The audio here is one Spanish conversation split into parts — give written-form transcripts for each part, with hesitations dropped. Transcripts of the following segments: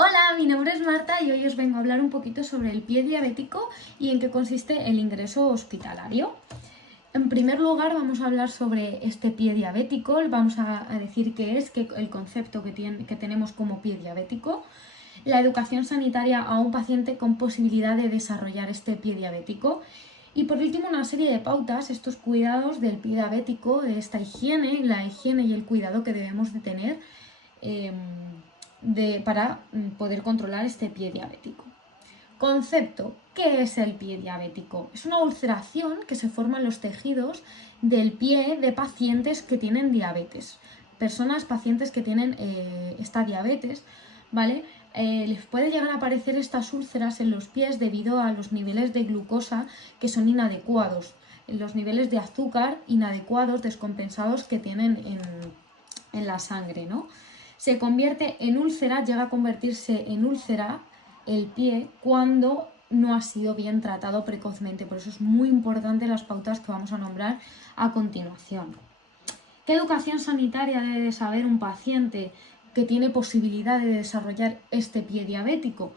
Hola, mi nombre es Marta y hoy os vengo a hablar un poquito sobre el pie diabético y en qué consiste el ingreso hospitalario. En primer lugar, vamos a hablar sobre este pie diabético, vamos a decir qué es, el concepto que tenemos como pie diabético, la educación sanitaria a un paciente con posibilidad de desarrollar este pie diabético y por último una serie de pautas, estos cuidados del pie diabético, de esta higiene, la higiene y el cuidado que debemos de tener eh, para poder controlar este pie diabético. Concepto, ¿qué es el pie diabético? Es una ulceración que se forma en los tejidos del pie de pacientes que tienen diabetes. Pacientes que tienen esta diabetes, ¿vale? Les puede llegar a aparecer estas úlceras en los pies debido a los niveles de glucosa que son inadecuados, los niveles de azúcar inadecuados, descompensados que tienen en la sangre, ¿no? Se convierte en úlcera, llega a convertirse en úlcera el pie cuando no ha sido bien tratado precozmente. Por eso es muy importante las pautas que vamos a nombrar a continuación. ¿Qué educación sanitaria debe de saber un paciente que tiene posibilidad de desarrollar este pie diabético?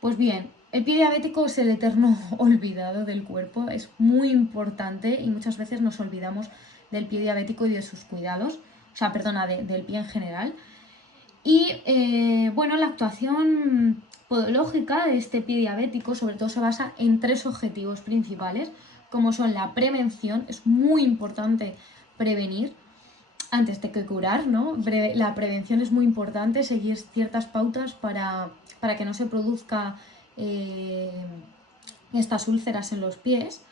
Pues bien, el pie diabético es el eterno olvidado del cuerpo, es muy importante y muchas veces nos olvidamos del pie diabético y de sus cuidados, del pie en general. Y bueno, la actuación podológica de este pie diabético sobre todo se basa en tres objetivos principales, como son la prevención, es muy importante prevenir antes de que curar, ¿no? La prevención es muy importante, seguir ciertas pautas para que no se produzca estas úlceras en los pies.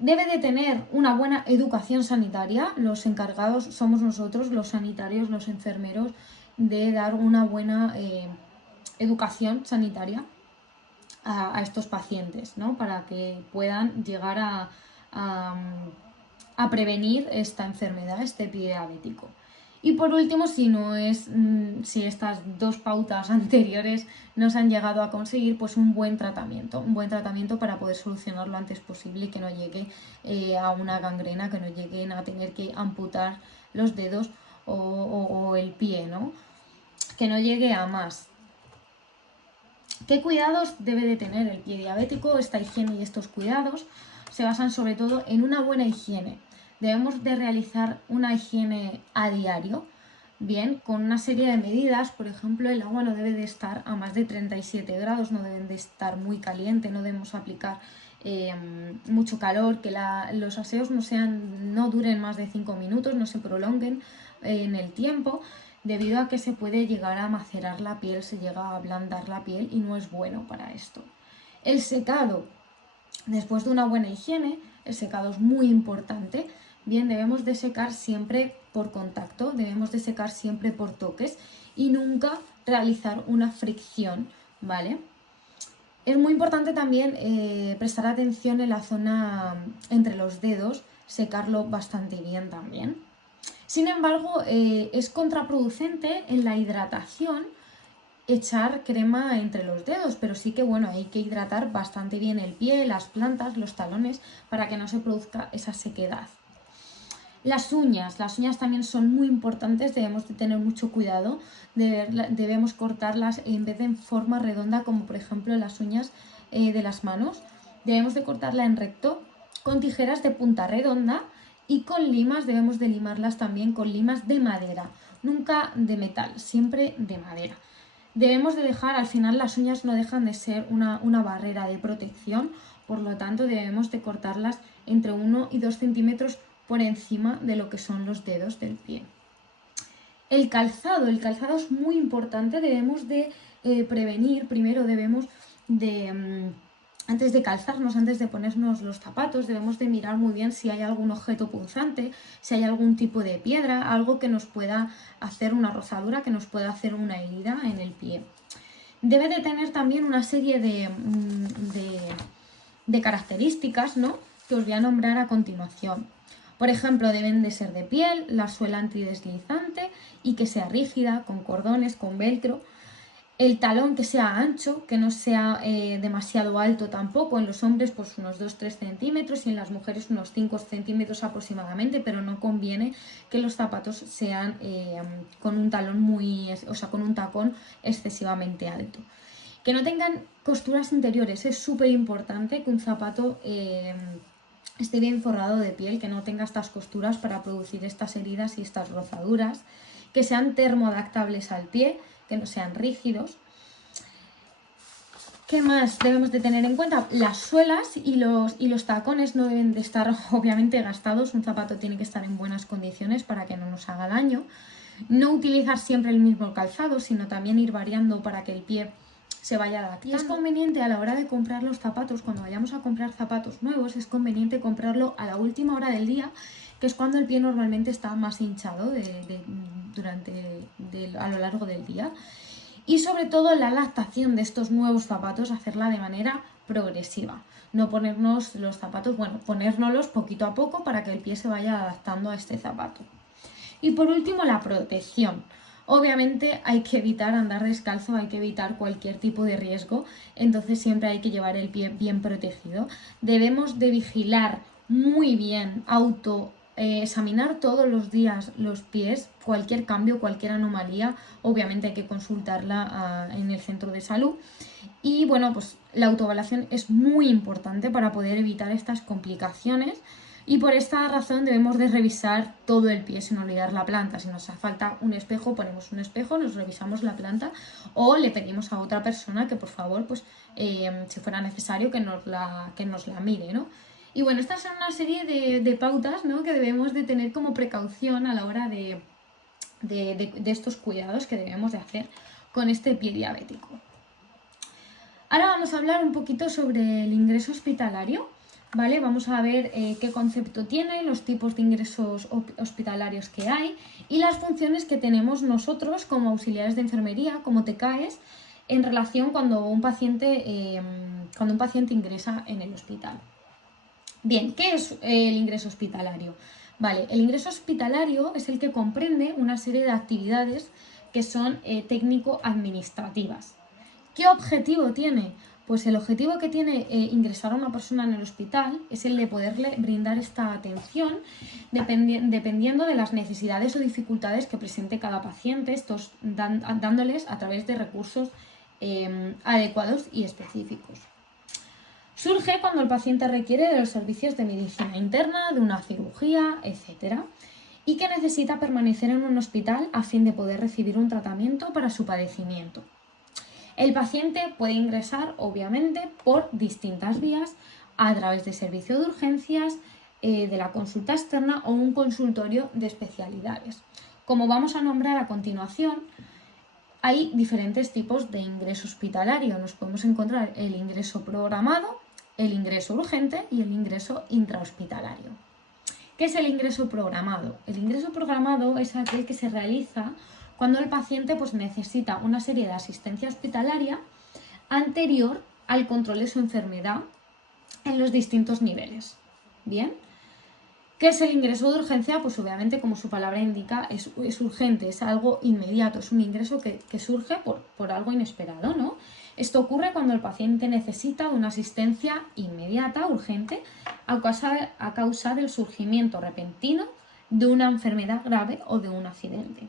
Debe de tener una buena educación sanitaria, los encargados somos nosotros, los sanitarios, los enfermeros, de dar una buena educación sanitaria a estos pacientes, ¿no? Para que puedan llegar a, a prevenir esta enfermedad, este pie diabético. Y por último, si estas dos pautas anteriores no se han llegado a conseguir, pues un buen tratamiento para poder solucionar lo antes posible y que no llegue a una gangrena, que no lleguen a tener que amputar los dedos o el pie, ¿no? Que no llegue a más. ¿Qué cuidados debe de tener el pie diabético? Esta higiene y estos cuidados se basan sobre todo en una buena higiene. Debemos de realizar una higiene a diario, bien, con una serie de medidas. Por ejemplo, el agua no debe de estar a más de 37 grados, no deben de estar muy caliente, no debemos aplicar mucho calor, que los aseos no duren más de 5 minutos, no se prolonguen en el tiempo, debido a que se puede llegar a macerar la piel, se llega a ablandar la piel y no es bueno para esto. El secado, después de una buena higiene, el secado es muy importante. Bien, debemos de secar siempre por contacto, debemos de secar siempre por toques y nunca realizar una fricción, ¿vale? Es muy importante también prestar atención en la zona entre los dedos, secarlo bastante bien también. Sin embargo, es contraproducente en la hidratación echar crema entre los dedos, pero sí que bueno, hay que hidratar bastante bien el pie, las plantas, los talones, para que no se produzca esa sequedad. Las uñas también son muy importantes, debemos de tener mucho cuidado, debemos cortarlas en vez de en forma redonda, como por ejemplo las uñas de las manos. Debemos de cortarla en recto, con tijeras de punta redonda y con limas, debemos de limarlas también con limas de madera, nunca de metal, siempre de madera. Debemos de dejar, al final las uñas no dejan de ser una barrera de protección, por lo tanto debemos de cortarlas entre 1 y 2 centímetros por encima de lo que son los dedos del pie. El calzado es muy importante, debemos de prevenir, primero debemos de, antes de calzarnos, antes de ponernos los zapatos, debemos de mirar muy bien si hay algún objeto punzante, si hay algún tipo de piedra, algo que nos pueda hacer una rozadura, que nos pueda hacer una herida en el pie. Debe de tener también una serie de características, ¿no?, que os voy a nombrar a continuación. Por ejemplo, deben de ser de piel, la suela antideslizante y que sea rígida, con cordones, con velcro. El talón que sea ancho, que no sea demasiado alto tampoco. En los hombres pues unos 2-3 centímetros y en las mujeres unos 5 centímetros aproximadamente, pero no conviene que los zapatos sean con un talón o sea, con un tacón excesivamente alto. Que no tengan costuras interiores, es súper importante que un zapato esté bien forrado de piel, que no tenga estas costuras para producir estas heridas y estas rozaduras, que sean termoadaptables al pie, que no sean rígidos. ¿Qué más debemos de tener en cuenta? Las suelas y los tacones no deben de estar obviamente gastados. Un zapato tiene que estar en buenas condiciones para que no nos haga daño. No utilizar siempre el mismo calzado, sino también ir variando para que el pie se vaya adaptando. Y es conveniente a la hora de comprar los zapatos, cuando vayamos a comprar zapatos nuevos, es conveniente comprarlo a la última hora del día, que es cuando el pie normalmente está más hinchado a lo largo del día. Y sobre todo la adaptación de estos nuevos zapatos, hacerla de manera progresiva. No ponernos los zapatos, bueno, ponérnoslos poquito a poco para que el pie se vaya adaptando a este zapato. Y por último, la protección. Obviamente hay que evitar andar descalzo, hay que evitar cualquier tipo de riesgo, entonces siempre hay que llevar el pie bien protegido. Debemos de vigilar muy bien, examinar todos los días los pies, cualquier cambio, cualquier anomalía, obviamente hay que consultarla en el centro de salud. Y bueno, pues la autoevaluación es muy importante para poder evitar estas complicaciones. Y por esta razón debemos de revisar todo el pie sin olvidar la planta. Si nos hace falta un espejo, ponemos un espejo, nos revisamos la planta o le pedimos a otra persona que por favor, pues si fuera necesario, que nos la mire, ¿no? Y bueno, estas son una serie de pautas, ¿no?, que debemos de tener como precaución a la hora de estos cuidados que debemos de hacer con este pie diabético. Ahora vamos a hablar un poquito sobre el ingreso hospitalario. ¿Vale? Vamos a ver qué concepto tiene, los tipos de ingresos hospitalarios que hay y las funciones que tenemos nosotros como auxiliares de enfermería, como TCAES, en relación cuando un paciente ingresa en el hospital. Bien, ¿qué es el ingreso hospitalario? Vale, el ingreso hospitalario es el que comprende una serie de actividades que son técnico-administrativas. ¿Qué objetivo tiene? Pues el objetivo que tiene ingresar a una persona en el hospital es el de poderle brindar esta atención dependiendo de las necesidades o dificultades que presente cada paciente, estos dándoles a través de recursos adecuados y específicos. Surge cuando el paciente requiere de los servicios de medicina interna, de una cirugía, etc., y que necesita permanecer en un hospital a fin de poder recibir un tratamiento para su padecimiento. El paciente puede ingresar, obviamente, por distintas vías, a través de servicio de urgencias, de la consulta externa o un consultorio de especialidades. Como vamos a nombrar a continuación, hay diferentes tipos de ingreso hospitalario. Nos podemos encontrar el ingreso programado, el ingreso urgente y el ingreso intrahospitalario. ¿Qué es el ingreso programado? El ingreso programado es aquel que se realiza cuando el paciente pues, necesita una serie de asistencia hospitalaria anterior al control de su enfermedad en los distintos niveles. ¿Bien? ¿Qué es el ingreso de urgencia? Pues obviamente, como su palabra indica, es urgente, es algo inmediato, es un ingreso que surge por algo inesperado, ¿no? Esto ocurre cuando el paciente necesita una asistencia inmediata, urgente, a causa del surgimiento repentino de una enfermedad grave o de un accidente.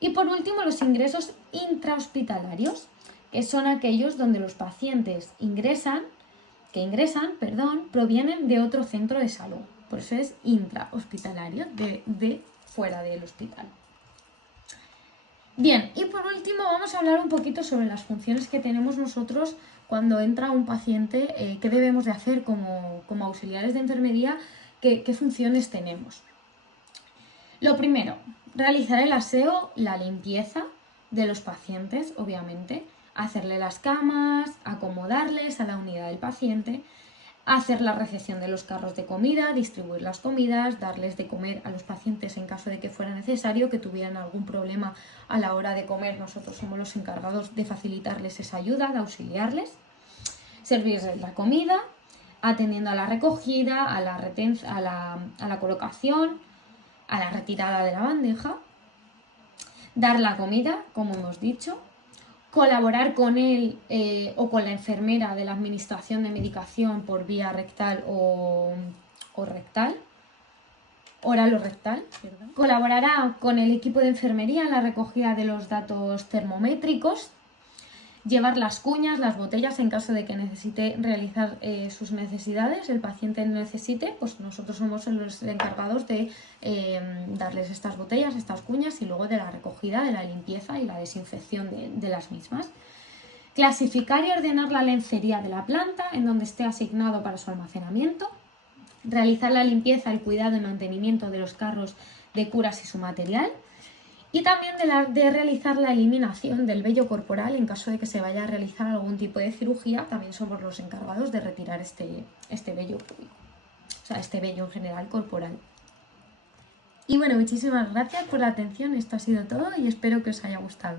Y por último, los ingresos intrahospitalarios, que son aquellos donde los pacientes provienen de otro centro de salud. Por eso es intrahospitalario, de fuera del hospital. Bien, y por último vamos a hablar un poquito sobre las funciones que tenemos nosotros cuando entra un paciente, qué debemos de hacer como auxiliares de enfermería, qué funciones tenemos. Lo primero, realizar el aseo, la limpieza de los pacientes, obviamente, hacerle las camas, acomodarles a la unidad del paciente, hacer la recepción de los carros de comida, distribuir las comidas, darles de comer a los pacientes en caso de que fuera necesario, que tuvieran algún problema a la hora de comer. Nosotros somos los encargados de facilitarles esa ayuda, de auxiliarles, servirles la comida, atendiendo a la recogida, a la colocación, a la retirada de la bandeja, dar la comida, como hemos dicho, colaborar con él o con la enfermera de la administración de medicación por vía rectal o rectal, oral o rectal. Perdón. Colaborará con el equipo de enfermería en la recogida de los datos termométricos, llevar las cuñas, las botellas en caso de que necesite realizar sus necesidades, el paciente necesite, pues nosotros somos los encargados de darles estas botellas, estas cuñas y luego de la recogida, de la limpieza y la desinfección de las mismas. Clasificar y ordenar la lencería de la planta en donde esté asignado para su almacenamiento. Realizar la limpieza, el cuidado y mantenimiento de los carros de curas y su material. Y también de realizar la eliminación del vello corporal en caso de que se vaya a realizar algún tipo de cirugía. También somos los encargados de retirar este vello púbico, o sea, este vello en general corporal. Y bueno, muchísimas gracias por la atención, esto ha sido todo y espero que os haya gustado.